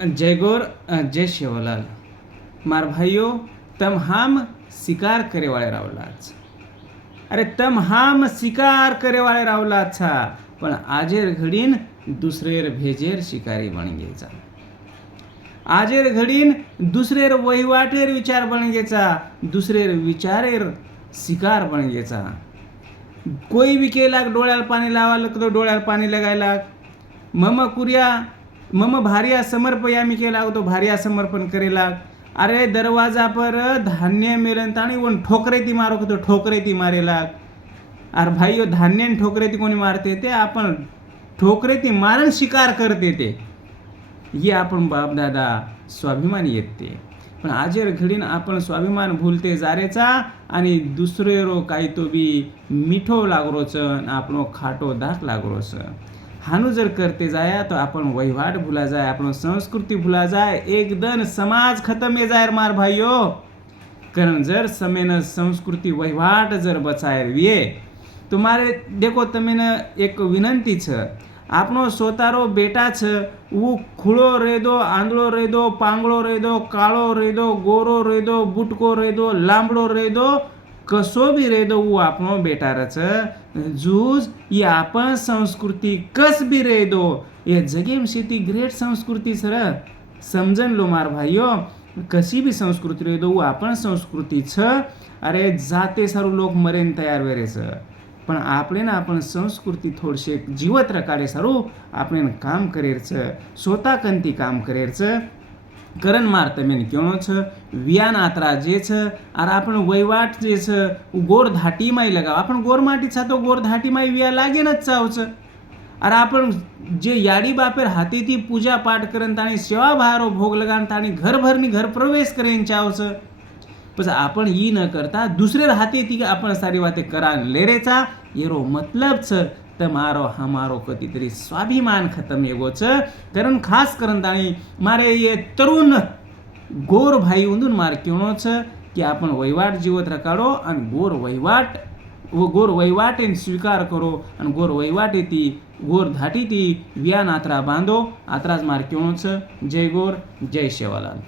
जयगोर जय शेवलाल। मार भाइयो तम हाम शिकार करे वाळे रावलाच। अरे तम हाम शिकार करे वाळे रावलाचा पण आजेर घडीन दुसरेर भेजेर शिकारी बन गेचा आजेर घडीन दुसरेर वहिवाटेर विचार बन गेचा दुसरेर विचारेर शिकार बन गेचा कोई बी केलाक डोळ्याला पाणी लावायला तो डोळ्याला पाणी लगायला मम कुर्या मम भार्या समर्पयामी केला तो भार्या समर्पण करेला. अरे दरवाजा पर धान्य मिलन ताणी वन ठोकरे ती मारो तो ठोकरे ती मारेला. अरे भाई धान्य ठोकरे ती कोणी मारते? ते आपण ठोकरे ती मारण शिकार करते ते. ये आपण बापदादा स्वाभिमान येते. पण आजेर घडीन आपण स्वाभिमान भूलते जारेचा आणि दुसरे रो काही तो बी मिठो लागरोच आपण खाटो दाख लागरोच. हानू जर करते जाया तो आपण वहिवाट भुला जाय आपण संस्कृती भुला जाय एकदम समाज खतम ये जायर मार भाइयो कारण जर समेन संस्कृति वहिवाट जर बचायर विये तुम्हारे देखो तमेन एक विनंती छ આપણો સોતારો બેટા છે હું ખૂળો રેદો આંધળો રેદો પાંગળો રેદો કાળો રેદો ગોરો રેદો બુટકો રેદો લાંબડો રેદો कसो भी रेदो उ आपनो बेटा र छ ये आपण संस्कृति कस भी रेदो ये जगीम सीती ग्रेट संस्कृति सर. र समझन लो मार भाइयो कसी भी संस्कृति रोदो उ आपन संस्कृति छ. अरे जाते सारू लोग मरेन तैयार वेरे छ पण आपणे न आपन संस्कृति थोड़ी सी जीवत रका सारू. आपणे न काम करे छे सोता कंती काम करे छे करण मारते मेन केणो छ? वियान आत्रा जे छ आर आपण वैवाट जे छ गोर धाटी माई लगाव आपण गोर माटी छा तो गोर धाटी माई विया लागे नच चाव छ। आर आपण जे याडी बापेर हाती ती पूजा पाठ करण ताणे सेवा भारो भोग लगान ताणे घर भरनी घर प्रवेश करेन चाव छ। पस आपण यी न करता दुसरे हाती ती आपण सारी वाते करा लेरेचा येरो मतलब छ। तर मारो हा मारो कधीतरी स्वाभिमान खतम एवच कारण खास करून ताणी मारे ये तरुण गोर भाई उंदून मार किंवाच की आपण वहिवाट जीवत रकाडो आणि गोर वैवाट व गोर वैवाट स्वीकार करो आणि गोर वहिवाटे ती गोर धाटी ती व्यान आत्रा बांधो आत्राच मार किंवाच जय गोर जय शेवालाल